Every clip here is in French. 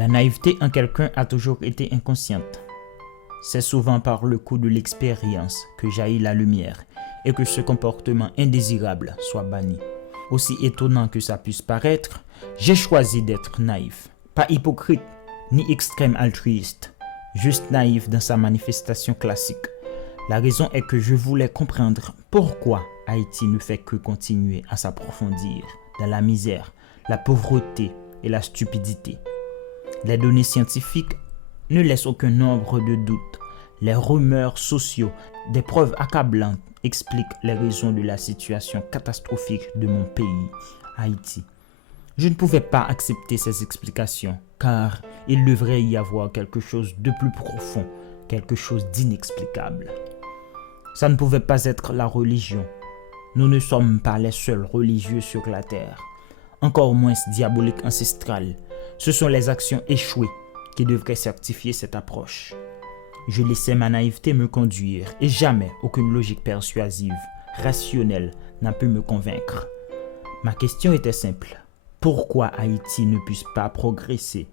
La naïveté en quelqu'un a toujours été inconsciente. C'est souvent par le coup de l'expérience que jaillit la lumière et que ce comportement indésirable soit banni. Aussi étonnant que ça puisse paraître, j'ai choisi d'être naïf. Pas hypocrite, ni extrême altruiste, juste naïf dans sa manifestation classique. La raison est que je voulais comprendre pourquoi Haïti ne fait que continuer à s'approfondir dans la misère, la pauvreté et la stupidité. Les données scientifiques ne laissent aucun nombre de doutes. Les rumeurs sociaux, des preuves accablantes expliquent les raisons de la situation catastrophique de mon pays, Haïti. Je ne pouvais pas accepter ces explications car il devrait y avoir quelque chose de plus profond, quelque chose d'inexplicable. Ça ne pouvait pas être la religion. Nous ne sommes pas les seuls religieux sur la terre, encore moins diaboliques ancestrales. Ce sont les actions échouées qui devraient certifier cette approche. Je laissais ma naïveté me conduire et jamais aucune logique persuasive, rationnelle n'a pu me convaincre. Ma question était simple. Pourquoi Haïti ne puisse pas progresser?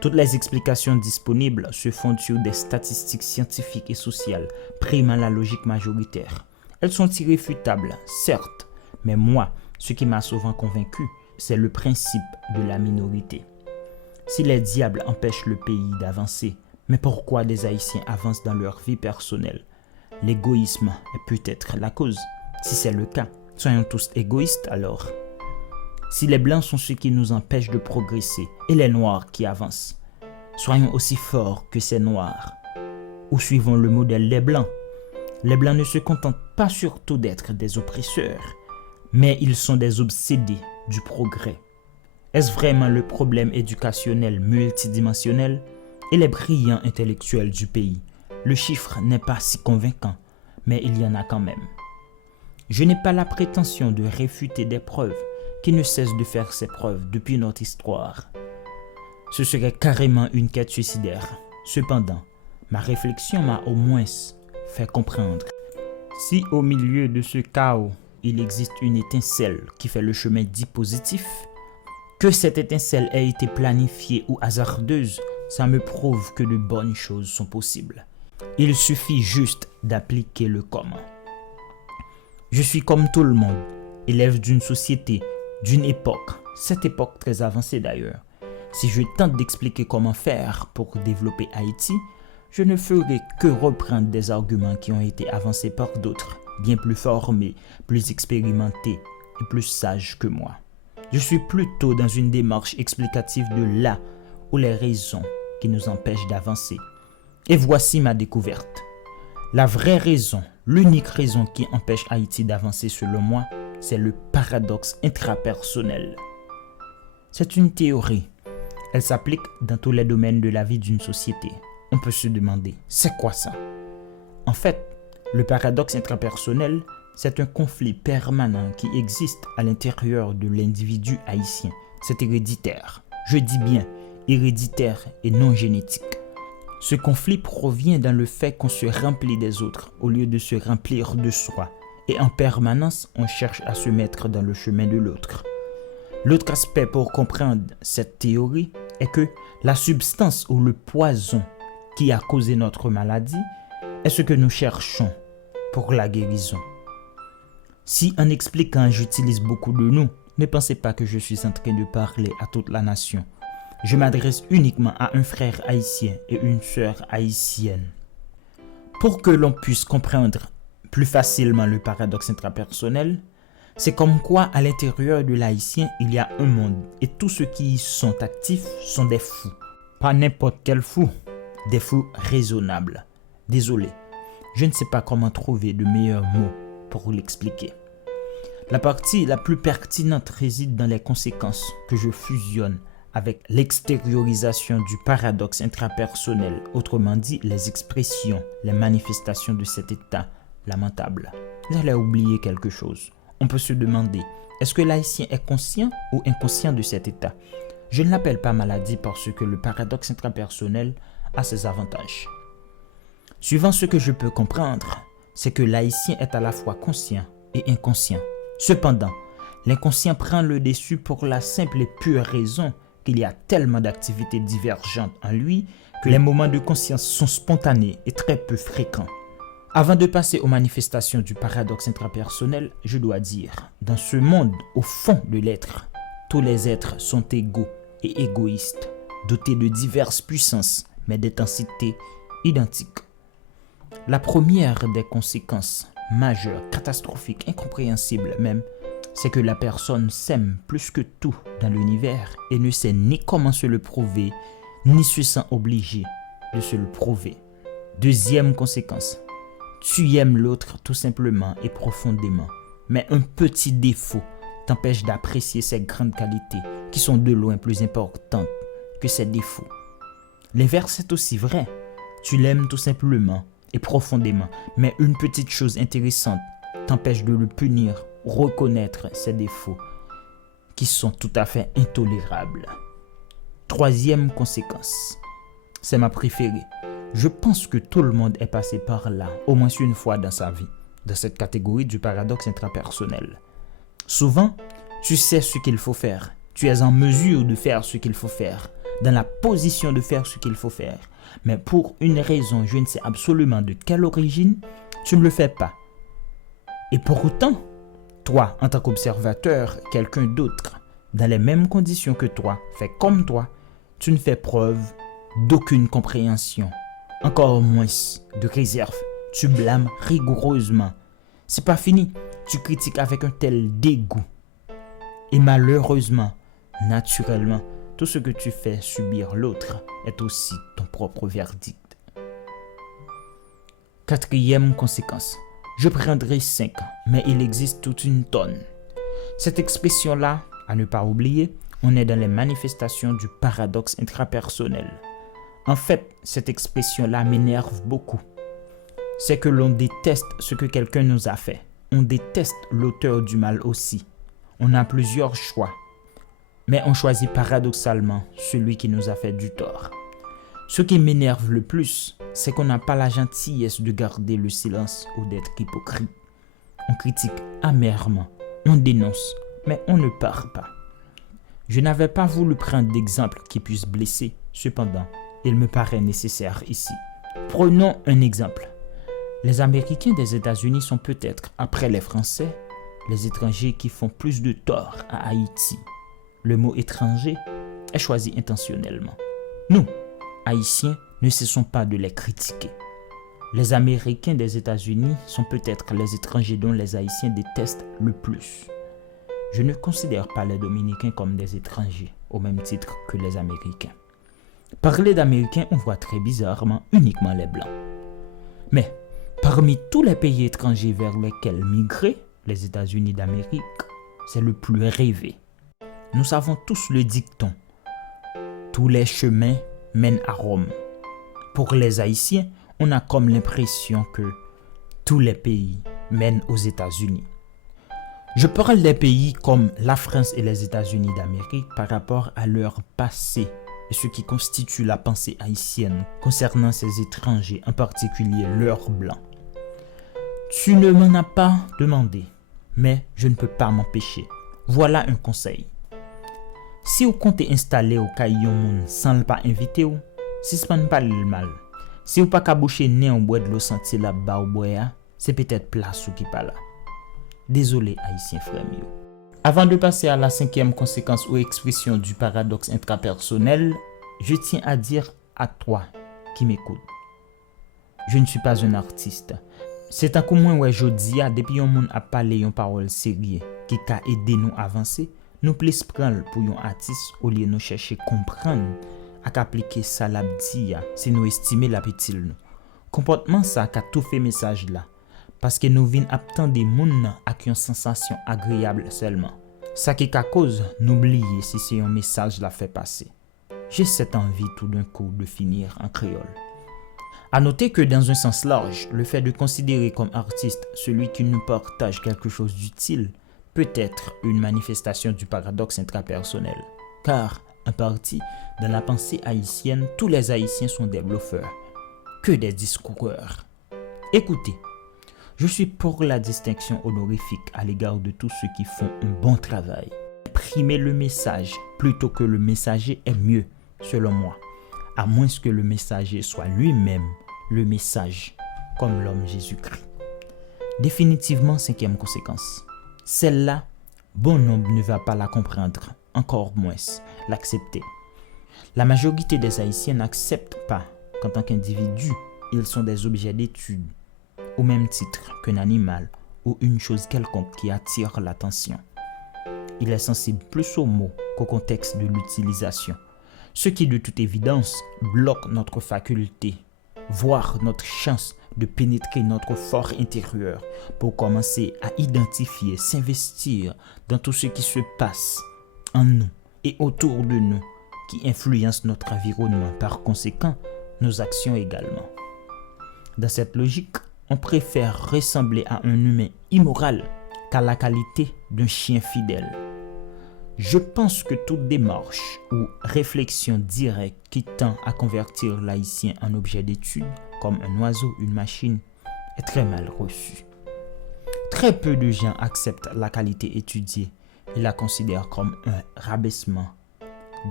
Toutes les explications disponibles se fondent sur des statistiques scientifiques et sociales, primant la logique majoritaire. Elles sont irréfutables, certes, mais moi, ce qui m'a souvent convaincu, c'est le principe de la minorité. Si les diables empêchent le pays d'avancer, mais pourquoi des Haïtiens avancent dans leur vie personnelle? L'égoïsme est peut-être la cause. Si c'est le cas, soyons tous égoïstes alors. Si les blancs sont ceux qui nous empêchent de progresser et les noirs qui avancent, soyons aussi forts que ces noirs. Ou suivons le modèle des blancs. Les blancs ne se contentent pas surtout d'être des oppresseurs, mais ils sont des obsédés du progrès. Est-ce vraiment le problème éducationnel multidimensionnel et les brillants intellectuels du pays? Le chiffre n'est pas si convaincant, mais il y en a quand même. Je n'ai pas la prétention de réfuter des preuves qui ne cessent de faire ses preuves depuis notre histoire. Ce serait carrément une quête suicidaire. Cependant, ma réflexion m'a au moins fait comprendre. Si au milieu de ce chaos, il existe une étincelle qui fait le chemin dit positif, que cette étincelle ait été planifiée ou hasardeuse, ça me prouve que de bonnes choses sont possibles. Il suffit juste d'appliquer le comment. Je suis comme tout le monde, élève d'une société, d'une époque, cette époque très avancée d'ailleurs. Si je tente d'expliquer comment faire pour développer Haïti, je ne ferai que reprendre des arguments qui ont été avancés par d'autres, bien plus formés, plus expérimentés et plus sages que moi. Je suis plutôt dans une démarche explicative de là où les raisons qui nous empêchent d'avancer. Et voici ma découverte. La vraie raison, l'unique raison qui empêche Haïti d'avancer selon moi, c'est le paradoxe intrapersonnel. C'est une théorie. Elle s'applique dans tous les domaines de la vie d'une société. On peut se demander, c'est quoi ça? En fait, le paradoxe intrapersonnel, c'est un conflit permanent qui existe à l'intérieur de l'individu haïtien. C'est héréditaire. Je dis bien héréditaire et non génétique. Ce conflit provient dans le fait qu'on se remplit des autres au lieu de se remplir de soi. Et en permanence, on cherche à se mettre dans le chemin de l'autre. L'autre aspect pour comprendre cette théorie est que la substance ou le poison qui a causé notre maladie est ce que nous cherchons pour la guérison. Si en expliquant j'utilise beaucoup de nous, ne pensez pas que je suis en train de parler à toute la nation. Je m'adresse uniquement à un frère haïtien et une sœur haïtienne. Pour que l'on puisse comprendre plus facilement le paradoxe intrapersonnel, c'est comme quoi à l'intérieur de l'haïtien, il y a un monde et tous ceux qui y sont actifs sont des fous. Pas n'importe quel fou, des fous raisonnables. Désolé, je ne sais pas comment trouver de meilleurs mots pour l'expliquer. La partie la plus pertinente réside dans les conséquences que je fusionne avec l'extériorisation du paradoxe intrapersonnel, autrement dit les expressions, les manifestations de cet état lamentable. J'allais oublier quelque chose. On peut se demander, est-ce que l'haïtien est conscient ou inconscient de cet état? Je ne l'appelle pas maladie parce que le paradoxe intrapersonnel a ses avantages. Suivant ce que je peux comprendre, c'est que l'haïtien est à la fois conscient et inconscient. Cependant, l'inconscient prend le dessus pour la simple et pure raison qu'il y a tellement d'activités divergentes en lui que les moments de conscience sont spontanés et très peu fréquents. Avant de passer aux manifestations du paradoxe intrapersonnel, je dois dire, dans ce monde, au fond de l'être, tous les êtres sont égaux et égoïstes, dotés de diverses puissances, mais d'intensités identiques. La première des conséquences majeures, catastrophiques, incompréhensibles même, c'est que la personne s'aime plus que tout dans l'univers et ne sait ni comment se le prouver, ni se sent obligé de se le prouver. Deuxième conséquence, tu aimes l'autre tout simplement et profondément, mais un petit défaut t'empêche d'apprécier ses grandes qualités qui sont de loin plus importantes que ses défauts. L'inverse est aussi vrai. Tu l'aimes tout simplement et profondément, mais une petite chose intéressante t'empêche de le punir ou reconnaître ses défauts qui sont tout à fait intolérables. Troisième conséquence, c'est ma préférée. Je pense que tout le monde est passé par là, au moins une fois dans sa vie, dans cette catégorie du paradoxe intrapersonnel. Souvent, tu sais ce qu'il faut faire. Tu es en mesure de faire ce qu'il faut faire, dans la position de faire ce qu'il faut faire. Mais pour une raison, je ne sais absolument de quelle origine, tu ne le fais pas. Et pourtant, toi, en tant qu'observateur, quelqu'un d'autre, dans les mêmes conditions que toi, fait comme toi, tu ne fais preuve d'aucune compréhension, encore moins de réserve. Tu blâmes rigoureusement. C'est pas fini, tu critiques avec un tel dégoût. Et malheureusement, naturellement, tout ce que tu fais subir l'autre est aussi ton propre verdict. Quatrième conséquence. Je prendrai 5, mais il existe toute une tonne. Cette expression-là, à ne pas oublier, on est dans les manifestations du paradoxe intrapersonnel. En fait, cette expression-là m'énerve beaucoup. C'est que l'on déteste ce que quelqu'un nous a fait. On déteste l'auteur du mal aussi. On a plusieurs choix. Mais on choisit paradoxalement celui qui nous a fait du tort. Ce qui m'énerve le plus, c'est qu'on n'a pas la gentillesse de garder le silence ou d'être hypocrite. On critique amèrement, on dénonce, mais on ne parle pas. Je n'avais pas voulu prendre d'exemple qui puisse blesser, cependant, il me paraît nécessaire ici. Prenons un exemple. Les Américains des États-Unis sont peut-être, après les Français, les étrangers qui font plus de tort à Haïti. Le mot étranger est choisi intentionnellement. Nous, Haïtiens, ne cessons pas de les critiquer. Les Américains des États-Unis sont peut-être les étrangers dont les Haïtiens détestent le plus. Je ne considère pas les Dominicains comme des étrangers, au même titre que les Américains. Parler d'Américains, on voit très bizarrement uniquement les Blancs. Mais, parmi tous les pays étrangers vers lesquels migrer, les États-Unis d'Amérique, c'est le plus rêvé. Nous savons tous le dicton. Tous les chemins mènent à Rome. Pour les Haïtiens, on a comme l'impression que tous les pays mènent aux États-Unis. Je parle des pays comme la France et les États-Unis d'Amérique par rapport à leur passé et ce qui constitue la pensée haïtienne concernant ces étrangers, en particulier leurs blancs. Tu ne m'en as pas demandé, mais je ne peux pas m'empêcher. Voilà un conseil. Si vous comptez installer au caillon moun sans le pas inviter ou, si ce n'est pas le mal. Si vous pas caboucher né en bois de l'eau senti la bas au bois, c'est peut-être place ou qui pas là. Désolé haïtien frère mio. Avant de passer à la 5e conséquence ou expression du paradoxe intrapersonnel, je tiens à dire à toi qui m'écoute. Je ne suis pas un artiste. C'est un coup moins ouais jodi a depuis on moun a parlé yon parole sérieux qui ka aider nous avancer. Nous plus prendre pour un artiste au lieu nous chercher comprendre à appliquer ça la dia si nous estimer la petite nous. Comportement ça qu'a tout fait message là parce que nous vinn attendre des moun avec une sensation agréable seulement. Ça qui ka cause n'oublier si c'est un message la fait passer. J'ai cette envie tout d'un coup de finir en créole. À noter que dans un sens large, le fait de considérer comme artiste celui qui nous partage quelque chose d'utile peut être une manifestation du paradoxe intrapersonnel. Car, en partie, dans la pensée haïtienne, tous les Haïtiens sont des bluffeurs, que des discoureurs. Écoutez, je suis pour la distinction honorifique à l'égard de tous ceux qui font un bon travail. imprimer le message plutôt que le messager est mieux, selon moi, à moins que le messager soit lui-même le message, comme l'homme Jésus-Christ. Définitivement, cinquième conséquence. Celle-là, bon nombre ne va pas la comprendre, encore moins l'accepter. La majorité des Haïtiens n'acceptent pas qu'en tant qu'individus, ils sont des objets d'étude, au même titre qu'un animal ou une chose quelconque qui attire l'attention. Il est sensible plus aux mots qu'au contexte de l'utilisation, ce qui de toute évidence bloque notre faculté, voire notre chance de pénétrer notre fort intérieur pour commencer à identifier, s'investir dans tout ce qui se passe en nous et autour de nous, qui influence notre environnement, par conséquent, nos actions également. Dans cette logique, on préfère ressembler à un humain immoral qu'à la qualité d'un chien fidèle. Je pense que toute démarche ou réflexion directe qui tend à convertir l'haïtien en objet d'étude, comme un oiseau, une machine, est très mal reçue. Très peu de gens acceptent la qualité étudiée et la considèrent comme un rabaissement.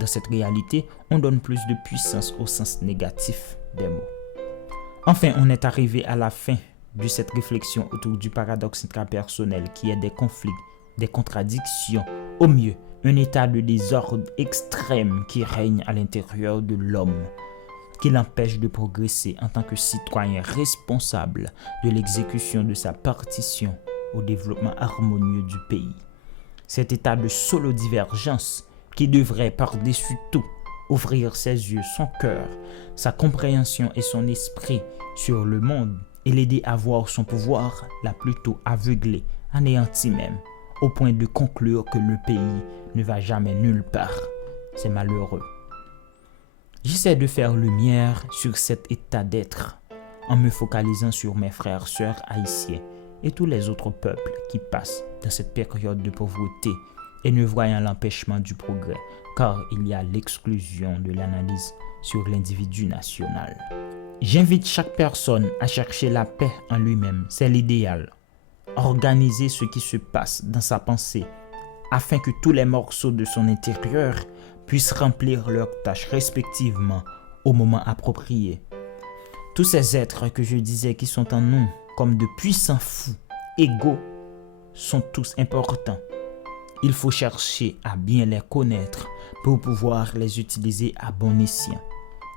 Dans cette réalité, on donne plus de puissance au sens négatif des mots. Enfin, on est arrivé à la fin de cette réflexion autour du paradoxe intrapersonnel qui est des conflits, des contradictions, au mieux, un état de désordre extrême qui règne à l'intérieur de l'homme, qui l'empêche de progresser en tant que citoyen responsable de l'exécution de sa partition au développement harmonieux du pays. Cet état de solo-divergence qui devrait par-dessus tout ouvrir ses yeux, son cœur, sa compréhension et son esprit sur le monde et l'aider à voir son pouvoir l'a plutôt aveuglé, anéanti même, au point de conclure que le pays ne va jamais nulle part. C'est malheureux. J'essaie de faire lumière sur cet état d'être en me focalisant sur mes frères, sœurs haïtiens et tous les autres peuples qui passent dans cette période de pauvreté et ne voyant l'empêchement du progrès, car il y a l'exclusion de l'analyse sur l'individu national. J'invite chaque personne à chercher la paix en lui-même, c'est l'idéal. Organiser ce qui se passe dans sa pensée afin que tous les morceaux de son intérieur puissent remplir leurs tâches respectivement au moment approprié. Tous ces êtres que je disais qui sont en nous comme de puissants fous, égaux, sont tous importants. Il faut chercher à bien les connaître pour pouvoir les utiliser à bon escient.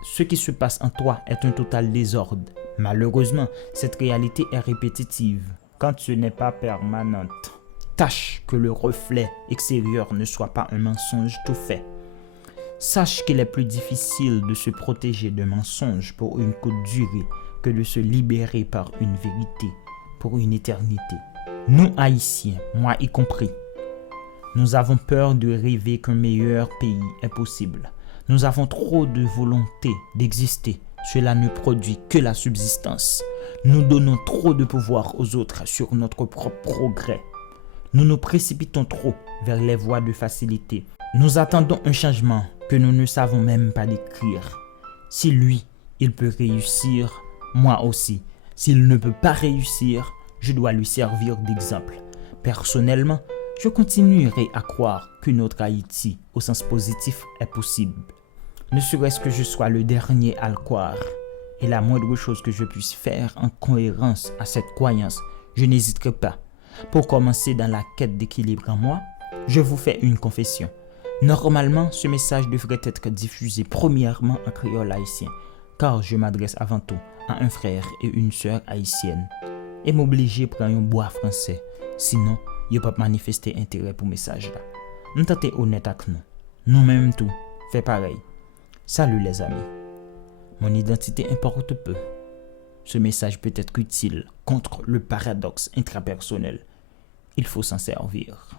Ce qui se passe en toi est un total désordre. Malheureusement, cette réalité est répétitive quand ce n'est pas permanente. Tâche que le reflet extérieur ne soit pas un mensonge tout fait. Sache qu'il est plus difficile de se protéger d'un mensonge pour une courte durée que de se libérer par une vérité pour une éternité. Nous, Haïtiens, moi y compris, nous avons peur de rêver qu'un meilleur pays est possible. Nous avons trop de volonté d'exister. Cela ne produit que la subsistance. Nous donnons trop de pouvoir aux autres sur notre propre progrès. Nous nous précipitons trop vers les voies de facilité. Nous attendons un changement que nous ne savons même pas décrire. Si lui, il peut réussir, moi aussi. S'il ne peut pas réussir, je dois lui servir d'exemple. Personnellement, je continuerai à croire qu'une autre Haïti, au sens positif, est possible. Ne serait-ce que je sois le dernier à le croire. Et la moindre chose que je puisse faire en cohérence à cette croyance, je n'hésiterai pas. Pour commencer dans la quête d'équilibre en moi, je vous fais une confession. Normalement, ce message devrait être diffusé premièrement en créole haïtien, car je m'adresse avant tout à un frère et une sœur haïtienne. Et m'obliger à prendre un bois français, sinon, il ne peut pas manifester intérêt pour le message là. Nous sommes honnêtes avec nous. Nous-mêmes tout, fait pareil. Salut les amis. Mon identité importe peu. Ce message peut être utile contre le paradoxe intrapersonnel. Il faut s'en servir.